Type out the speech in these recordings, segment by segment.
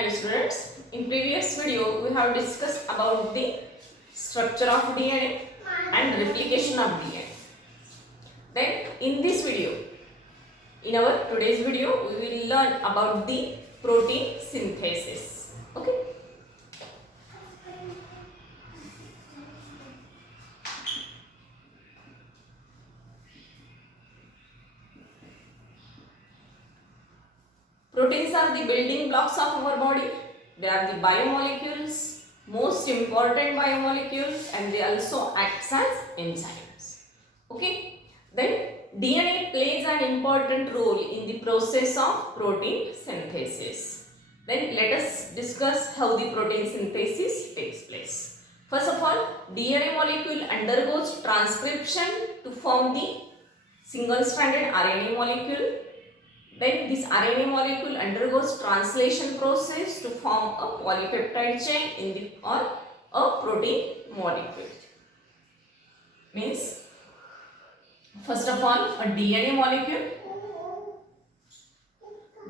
Hello students, in previous video we have discussed about the structure of DNA and replication of DNA. Then in this video, in our today's video, we will learn about the protein synthesis. Okay. Proteins are the building blocks of our body. They are the biomolecules, most important biomolecules, and they also act as enzymes. Okay. Then DNA plays an important role in the process of protein synthesis. Then let us discuss how the protein synthesis takes place. First of all, DNA molecule undergoes transcription to form the single-stranded RNA molecule. Then this RNA molecule undergoes translation process to form a polypeptide chain or a protein molecule. Means, first of all, a DNA molecule,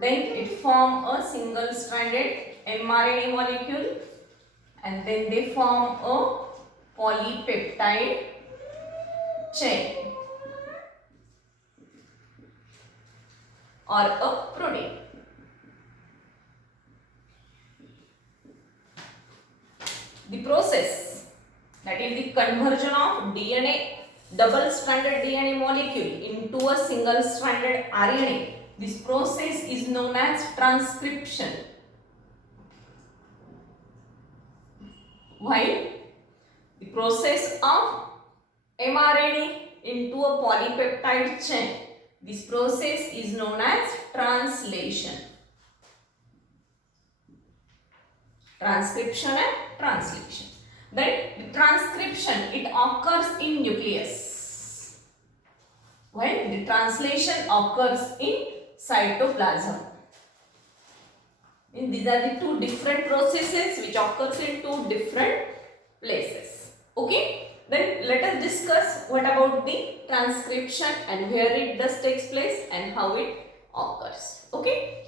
then it form a single-stranded mRNA molecule, and then they form a polypeptide chain or a protein. The process, that is the conversion of double-stranded DNA molecule into a single-stranded RNA, this process is known as transcription. While the process of mRNA into a polypeptide chain, this process is known as translation. Transcription and translation. Then the transcription, it occurs in nucleus, while the translation occurs in cytoplasm. And these are the two different processes which occurs in two different places. Okay. Then let us discuss what about the transcription and where it does takes place and how it occurs. Okay.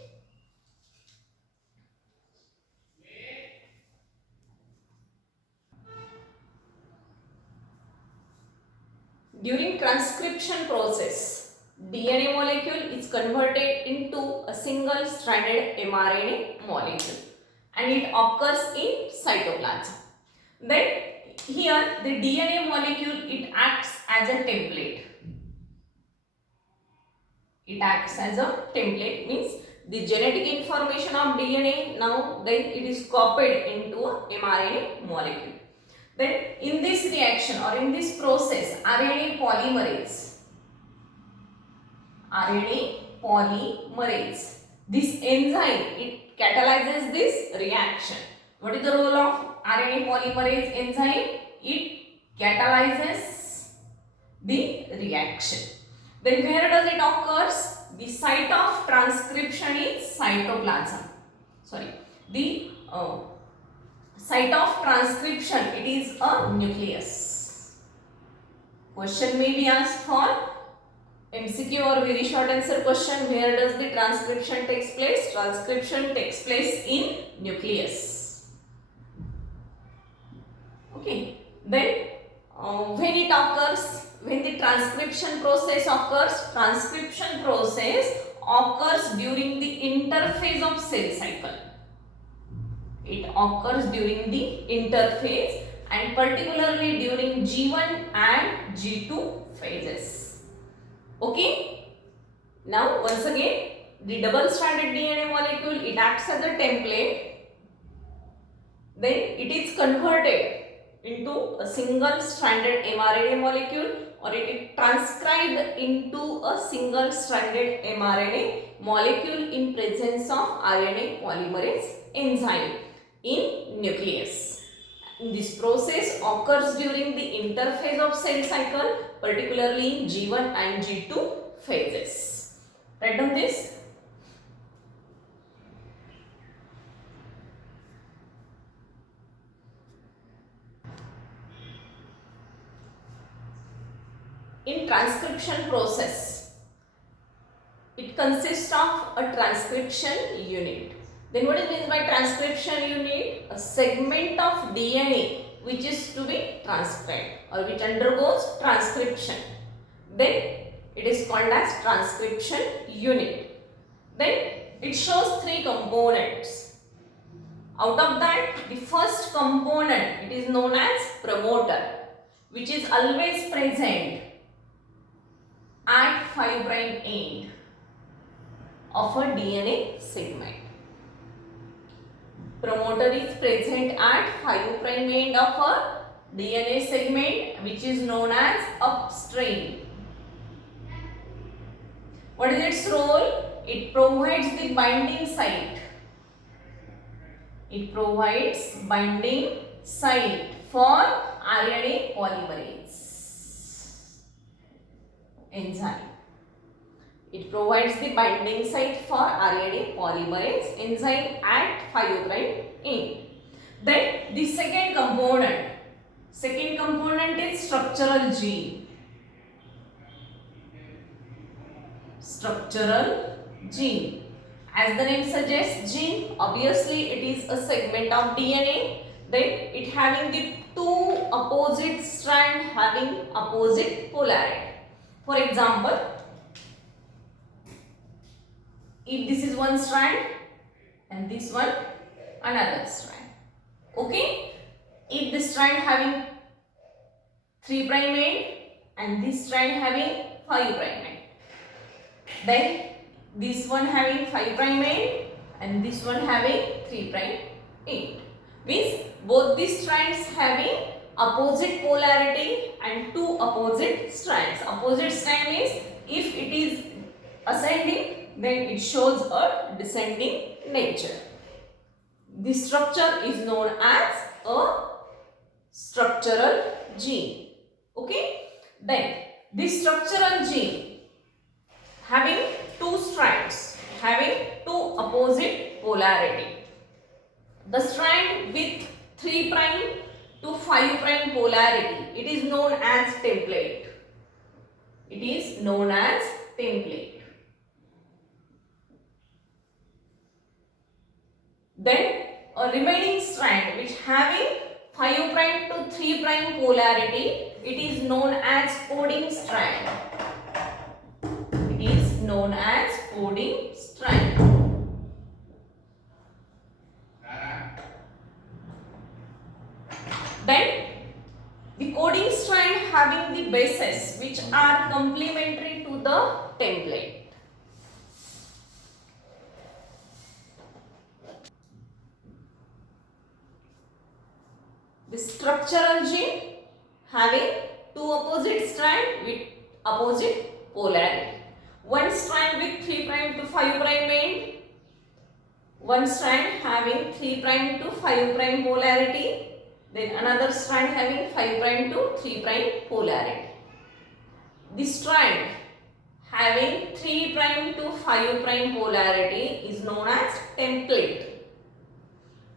During transcription process, DNA molecule is converted into a single-stranded mRNA molecule and it occurs in cytoplasm. Then here the DNA molecule, it acts as a template. It acts as a template, means the genetic information of DNA now then it is copied into a mRNA molecule. Then in this reaction or in this process, RNA polymerase, this enzyme, it catalyzes this reaction. What is the role of RNA polymerase enzyme? It catalyzes the reaction. Then where does it occurs? The site of transcription is cytoplasm. The site of transcription, it is a nucleus. Question may be asked for MCQ or very short answer question. Where does the transcription takes place? Transcription takes place in nucleus. Okay. Then when it occurs, when the transcription process occurs during the interphase of cell cycle. It occurs during the interphase and particularly during G1 and G2 phases. Okay. Now once again, the double-stranded DNA molecule, it acts as a template. Then it is converted into a single-stranded mRNA molecule or it is transcribed into a single-stranded mRNA molecule in presence of RNA polymerase enzyme in nucleus. This process occurs during the interphase of cell cycle, particularly in G1 and G2 phases. Write down this. In transcription process, it consists of a transcription unit. Then what is meant by transcription unit? A segment of DNA which is to be transcribed or which undergoes transcription. Then it is called as transcription unit. Then it shows three components. Out of that, the first component, it is known as promoter, which is always present at 5' end of a DNA segment. Promoter is present at 5' end of a DNA segment, which is known as upstream. What is its role? It provides the binding site. It provides binding site for RNA polymerase enzyme. It provides the binding site for RNA polymerase enzyme at 5' end. Then the second component is structural gene. Structural gene. As the name suggests, gene, obviously it is a segment of DNA. Then it having the two opposite strands having opposite polarity. For example, if this is one strand and this one another strand. Okay? If this strand having 3' end and this strand having 5' end. Then this one having 5' end and this one having 3' end. Means both these strands having opposite polarity and two opposite strands. Opposite strand means if it is ascending, then it shows a descending nature. This structure is known as a structural gene. Okay? Then this structural gene having two strands, having two opposite polarity. The strand with 3' to 5' polarity, it is known as template. It is known as template. Then a remaining strand which having 5' to 3' polarity, it is known as coding strand. It is known as coding strand. Then the coding strand having the bases which are complementary to the template. The structural gene having two opposite strands with opposite polarity. One strand with 3' to 5' end. One strand having 3' to 5' polarity. Then another strand having 5' to 3' polarity. The strand having 3' to 5' polarity is known as template.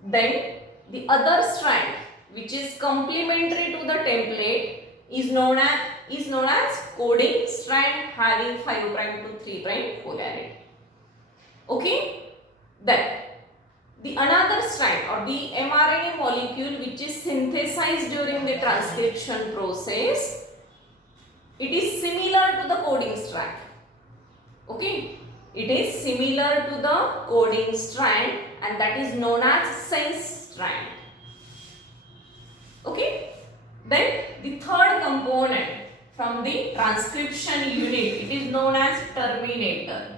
Then the other strand which is complementary to the template is known as coding strand having 5' to 3' polarity. Okay? Then the another strand or the mRNA molecule which is synthesized during the transcription process, it is similar to the coding strand. Okay? It is similar to the coding strand and that is known as sense strand. Okay? Then the third component from the transcription unit, it is known as terminator.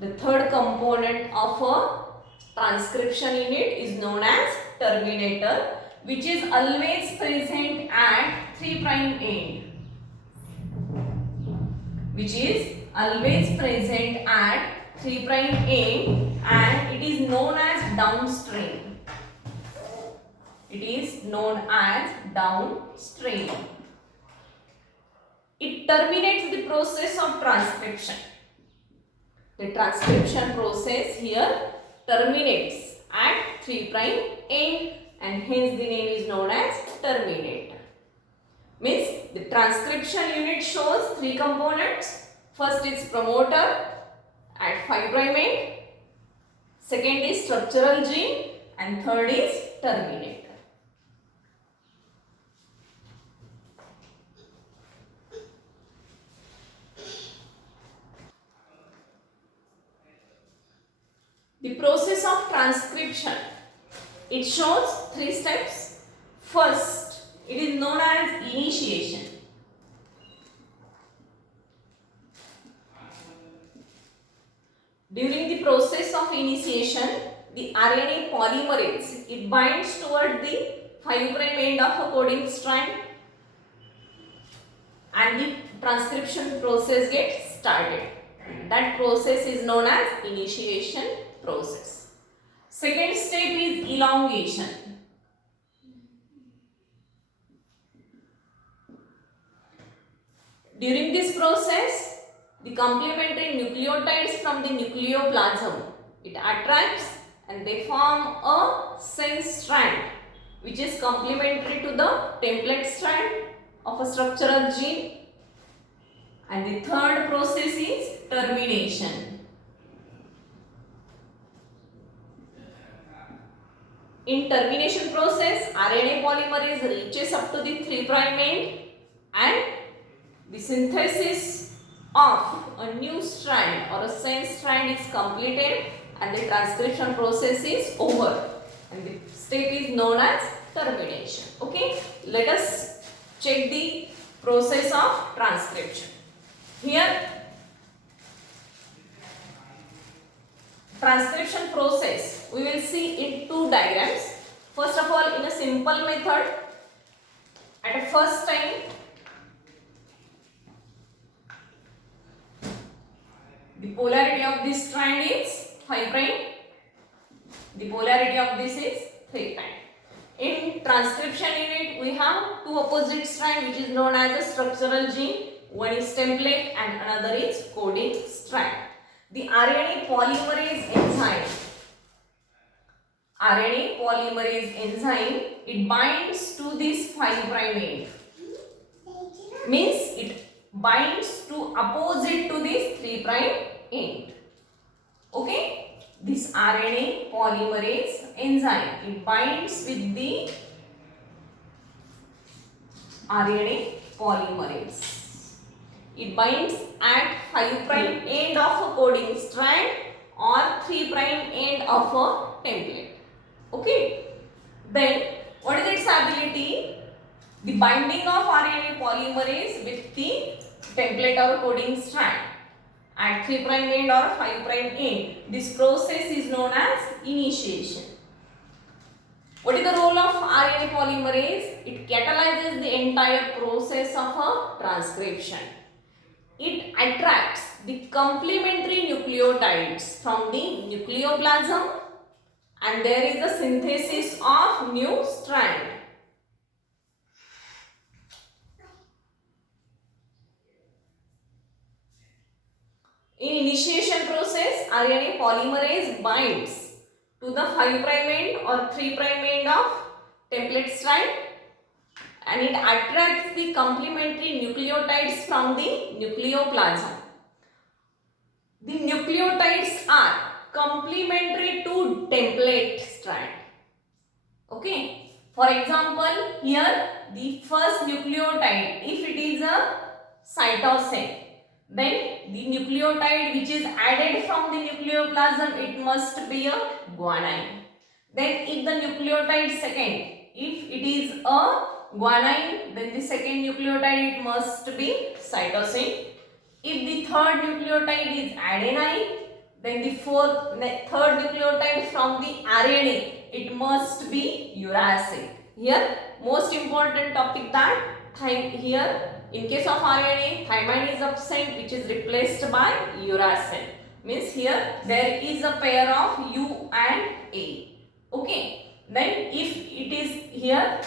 The third component of a transcription unit is known as terminator, which is always present at 3' end. Which is always present at 3' end and it is known as downstream. It is known as downstream. It terminates the process of transcription. The transcription process here terminates at 3' end and hence the name is known as terminator. Means the transcription unit shows three components. First is promoter at 5' end, second is structural gene, and third is terminator. The process of transcription, it shows 3 steps. First, it is known as initiation. During the process of initiation, the RNA polymerase, it binds toward the 5' end of a coding strand and the transcription process gets started. That process is known as initiation process. Second step is elongation. During this process, the complementary nucleotides from the nucleoplasm, it attracts and they form a sense strand which is complementary to the template strand of a structural gene. And the third process is termination. In termination process, RNA polymerase reaches up to the 3' end and the synthesis of a new strand or a sense strand is completed and the transcription process is over. And the step is known as termination. Okay, let us check the process of transcription. Here, transcription process, we will see in 2 diagrams. First of all, in a simple method, at a first time, the polarity of this strand is 5'. The polarity of this is 3'. In transcription unit, we have 2 opposite strands which is known as a structural gene. One is template and another is coding strand. The RNA polymerase enzyme, it binds to this 5' end. Means it binds to opposite to this 3' end. Okay, this RNA polymerase enzyme, it binds with the RNA polymerase. It binds at 5' end of a coding strand or 3' end of a template. Okay, then what is its ability? The binding of RNA polymerase with the template or coding strand at 3' end or 5' end. This process is known as initiation. What is the role of RNA polymerase? It catalyzes the entire process of a transcription. It attracts the complementary nucleotides from the nucleoplasm and there is a synthesis of new strand. In initiation process, RNA polymerase binds to the 5' end or 3' end of template strand and it attracts the complementary nucleotides from the nucleoplasm. The nucleotides are complementary to template strand. Okay. For example, here the first nucleotide, if it is a cytosine, then the nucleotide which is added from the nucleoplasm, it must be a guanine. Then if the nucleotide second, if it is a guanine, then the second nucleotide, it must be cytosine. If the third nucleotide is adenine, then the third nucleotide from the RNA, it must be uracil. Here, most important topic that here in case of RNA, thymine is absent which is replaced by uracil. Means here there is a pair of U and A. Okay. Then if it is here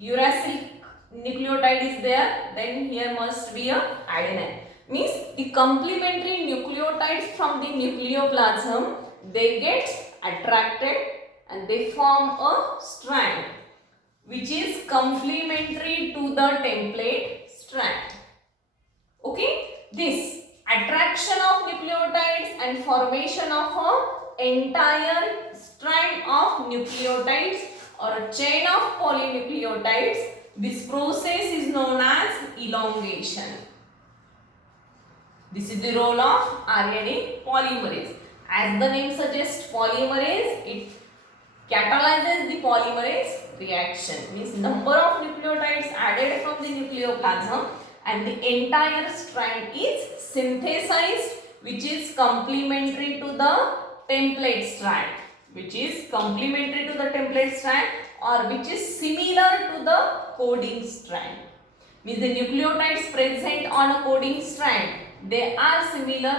uracil nucleotide is there, then here must be a adenine. Means the complementary nucleotides from the nucleoplasm, they get attracted and they form a strand which is complementary to the template strand. Okay, this and formation of a entire strand of nucleotides or a chain of polynucleotides. This process is known as elongation. This is the role of RNA polymerase. As the name suggests, polymerase, it catalyzes the polymerase reaction. Means number of nucleotides added from the nucleoplasm and the entire strand is synthesized, which is complementary to the template strand. Which is complementary to the template strand or which is similar to the coding strand. Means the nucleotides present on a coding strand, they are similar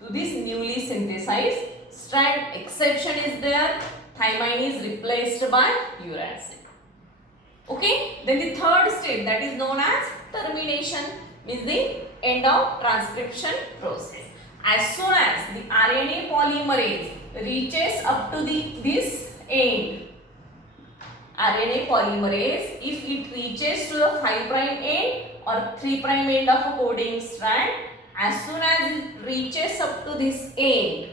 to this newly synthesized strand. Exception is there. Thymine is replaced by uracil. Okay. Then the third step, that is known as termination, means the end of transcription process. As soon as the RNA polymerase reaches up to this end, RNA polymerase, if it reaches to the 5' end or 3' end of a coding strand, as soon as it reaches up to this end,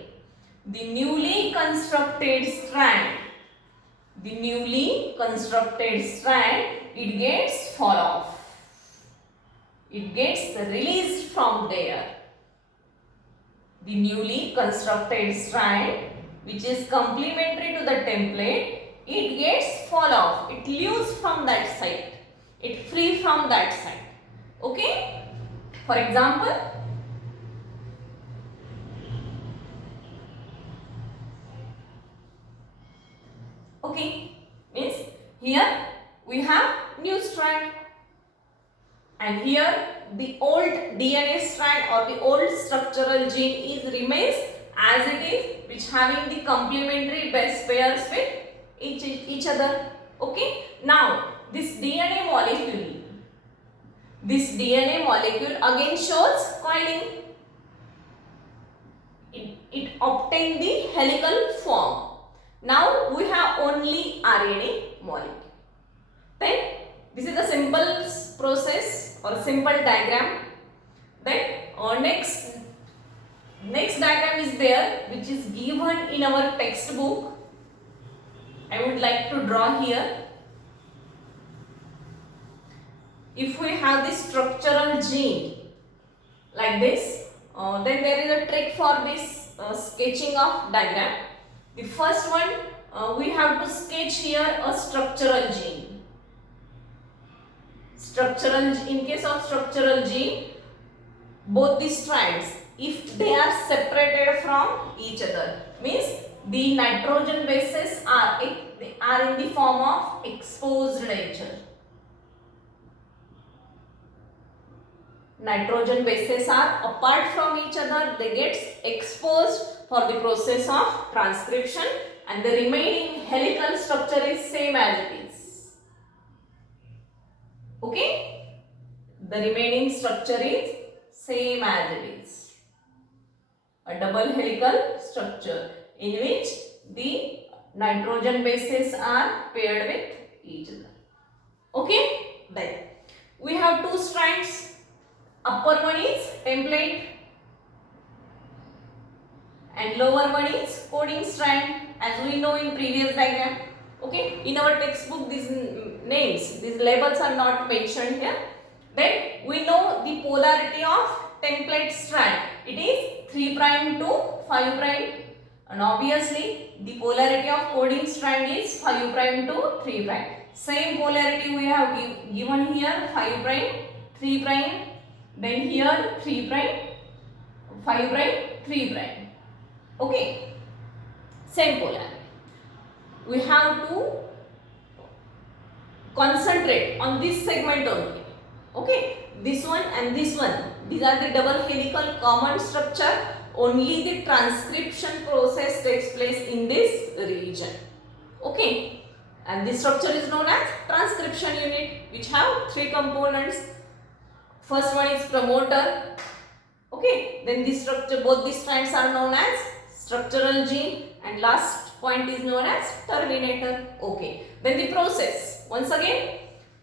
the newly constructed strand, it gets fall off. It gets released from there. The newly constructed strand, which is complementary to the template, it gets fall off. It leaves from that side. It free from that side. Okay. For example, okay, means here we have new strand and here the old DNA strand or the old structural gene is remains as it is, which having the complementary base pairs with each other. Okay. Now this DNA molecule again shows coiling. It obtained the helical form. Now we have only RNA molecule. Then this is a simple process or simple diagram. Then next diagram is there, which is given in our textbook. I would like to draw here. If we have this structural gene like this, then there is a trick for this sketching of diagram. The first one, we have to sketch here a structural gene. In case of structural gene, both the strands, if they are separated from each other, means the nitrogen bases are in the form of exposed nature. Nitrogen bases are apart from each other, they get exposed for the process of transcription, and the remaining helical structure is same as it is. Okay? The remaining structure is same as it is. A double helical structure in which the nitrogen bases are paired with each other. Okay? Then we have two strands. Upper one is template and lower one is coding strand, as we know in previous diagram. Okay, in our textbook these names, these labels are not mentioned here. Then we know the polarity of template strand. It is 3' to 5', and obviously the polarity of coding strand is 5' to 3'. Same polarity we have given here, 5', 3'. Then here 3', 5', 3'. Okay. Same polarity. We have to concentrate on this segment only. Okay. This one and this one. These are the double helical common structure. Only the transcription process takes place in this region. Okay. And this structure is known as transcription unit, which have three components. First one is promoter. Okay. Then this structure, both these strands are known as structural gene, and last point is known as terminator. Okay. Then the process. Once again,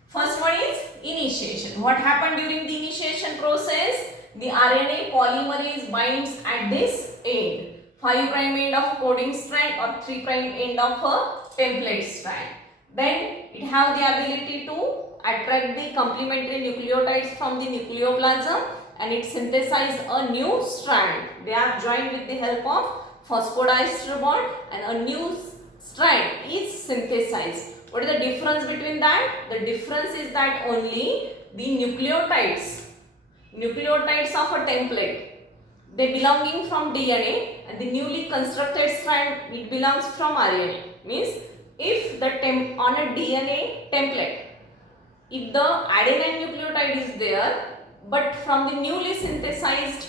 first one is initiation. What happened during the initiation process? The RNA polymerase binds at this end. 5 prime end of coding strand or 3 prime end of a template strand. Then it have the ability to attract the complementary nucleotides from the nucleoplasm and it synthesize a new strand. They are joined with the help of phosphodiester bond and a new strand is synthesized. What is the difference between that? The difference is that only the nucleotides of a template, they belonging from DNA and the newly constructed strand it belongs from RNA. Means if on a DNA template, if the adenine nucleotide is there, but from the newly synthesized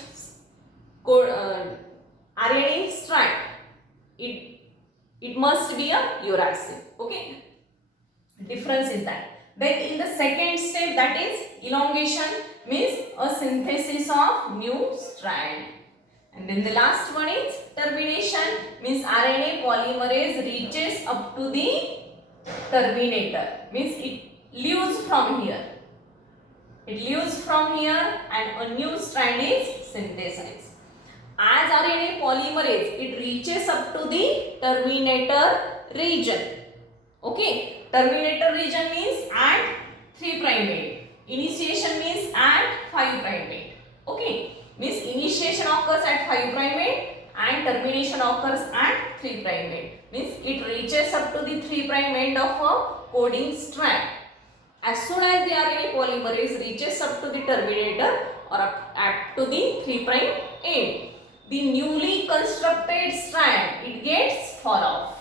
RNA strand, it must be a uracil. Okay, difference is that. Then in the second step, that is elongation, means a synthesis of new strand. And then the last one is termination, means RNA polymerase reaches up to the terminator, means it leaves from here. It leaves from here and a new strand is synthesized. As RNA polymerase, it reaches up to the terminator region. Okay, terminator region means at 3 prime end. Initiation means at 5 prime end. Okay, means initiation occurs at 5 prime end and termination occurs at 3 prime end. Means it reaches up to the 3 prime end of a coding strand. As soon as the RNA polymerase reaches up to the terminator or up to the 3 prime end, the newly constructed strand, it gets fall off.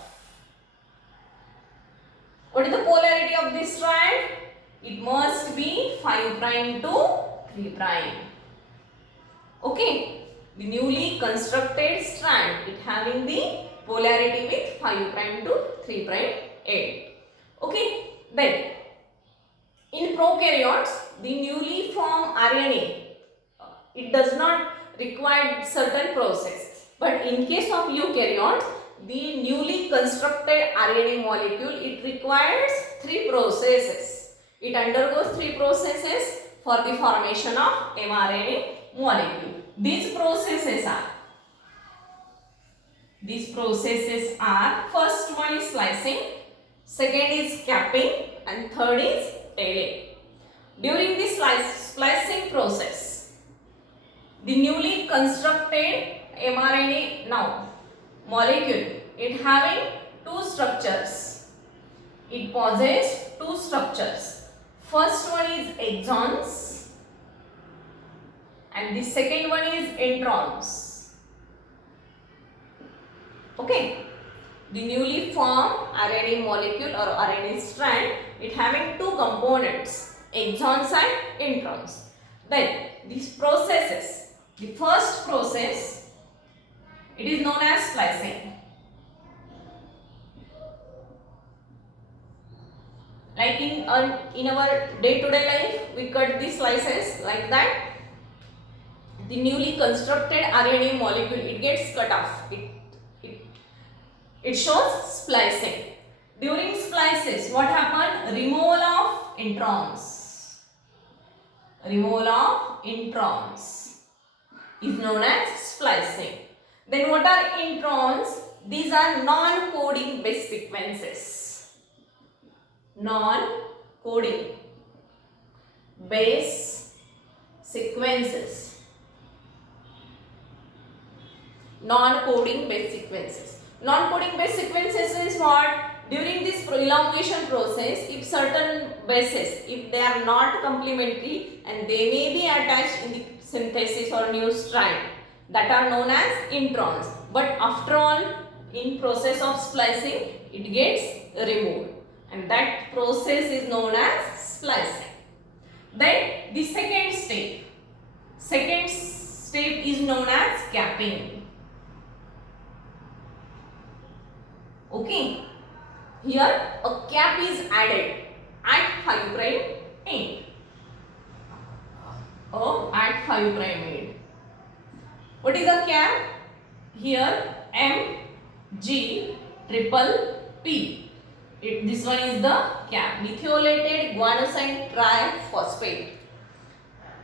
What is the polarity of this strand? It must be 5 prime to 3 prime. Okay, the newly constructed strand, it having the polarity with 5 prime to 3 prime end. Okay, then in prokaryotes, the newly formed RNA, it does not require certain process. But in case of eukaryotes, the newly constructed RNA molecule, it requires 3 processes. It undergoes 3 processes for the formation of mRNA molecule. These processes are first one is splicing, second is capping and third is tailing. During the splicing process, the newly constructed mRNA molecule, it having 2 structures. It possesses 2 structures. First one is exons and the second one is introns. Okay, the newly formed RNA molecule or RNA strand, it having 2 components, exons and introns. Then these processes, the first process, it is known as splicing. Like in our day-to-day life, we cut the slices like that. The newly constructed RNA molecule, it gets cut off. It shows splicing. During splices, what happens? Removal of introns. Removal of introns is known as splicing. Then what are introns? These are non-coding base sequences. Non-coding base sequences. Non-coding base sequences. Non-coding base sequences is what? During this elongation process, if certain bases, if they are not complementary and they may be attached in the synthesis or new strand, that are known as introns. But after all, in process of splicing, it gets removed. And that process is known as splicing. Then the second step is known as capping. Okay, here a cap is added at 5 prime end. At 5 prime end. What is a cap? Here M, G, triple P. This one is the cap. Methylated guanosine triphosphate.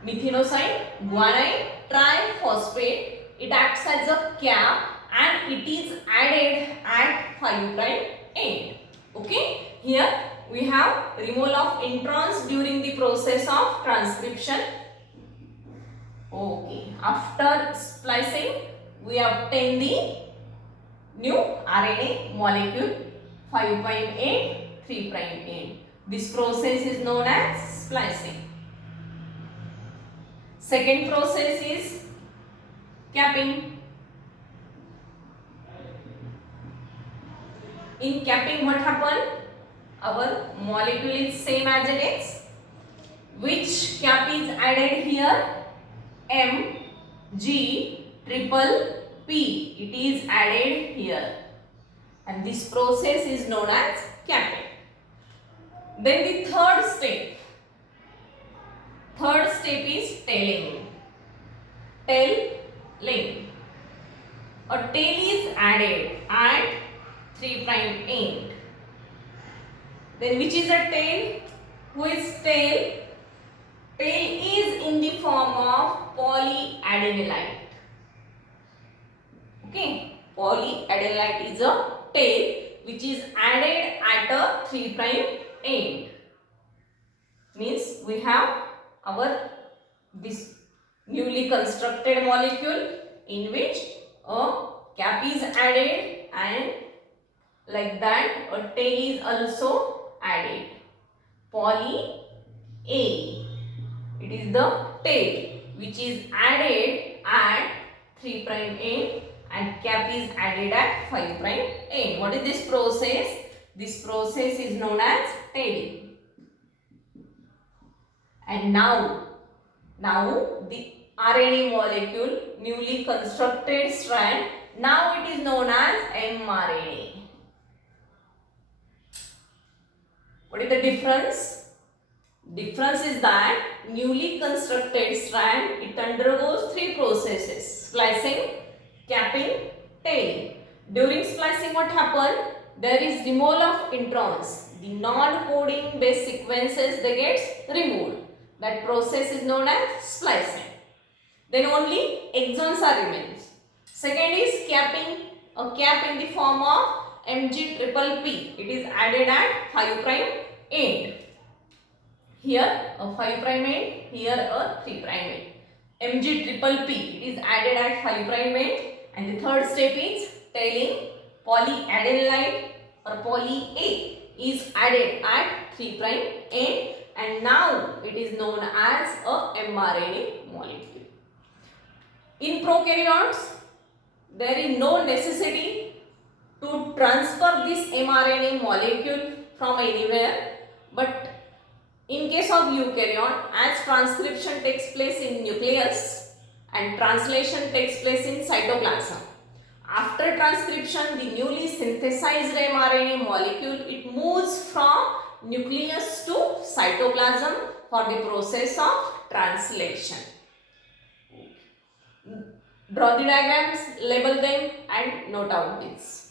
Methinosine guanine triphosphate it acts as a cap and it is added at 5 prime end. Okay, here we have removal of introns during the process of transcription. Okay, after splicing we obtain the new RNA molecule 5 prime end, 3 prime end. This process is known as splicing. Second process is capping. In capping, what happen? Our molecule is same as it is. Which cap is added here? M, G, triple P. It is added here. And this process is known as capping. Then the third step. Third step is tailing. Tailing. A tail is added at 3 prime end. Then which is a tail? Who is tail? Tail is in the form of polyadenylate. Okay, polyadenylate is a tail which is added at a 3 prime end. Means we have our this newly constructed molecule in which a cap is added and like that a tail is also added. Poly A. It is the tail which is added at 3 prime end and cap is added at 5 prime end. What is this process? This process is known as tailing. And now the RNA molecule, newly constructed strand, now it is known as mRNA. What is the difference? Difference is that newly constructed strand, it undergoes 3 processes: splicing, capping, tailing. During splicing, what happens? There is removal of introns. The non-coding base sequences, they get removed. That process is known as splicing. Then only exons are remains. Second is capping. A cap in the form of Mg triple P. It is added at 5 prime end. Here a 5 prime end, here a 3 prime end. Mg triple P. It is added at 5 prime end. And the third step is tailing. Polyadenylate or poly A is added at 3 prime end. And now it is known as a mRNA molecule. In prokaryotes, there is no necessity to transfer this mRNA molecule from anywhere, but in case of eukaryote, as transcription takes place in nucleus and translation takes place in cytoplasm. After transcription, the newly synthesized mRNA molecule, it moves from nucleus to cytoplasm for the process of translation. Draw the diagrams, label them and note out this.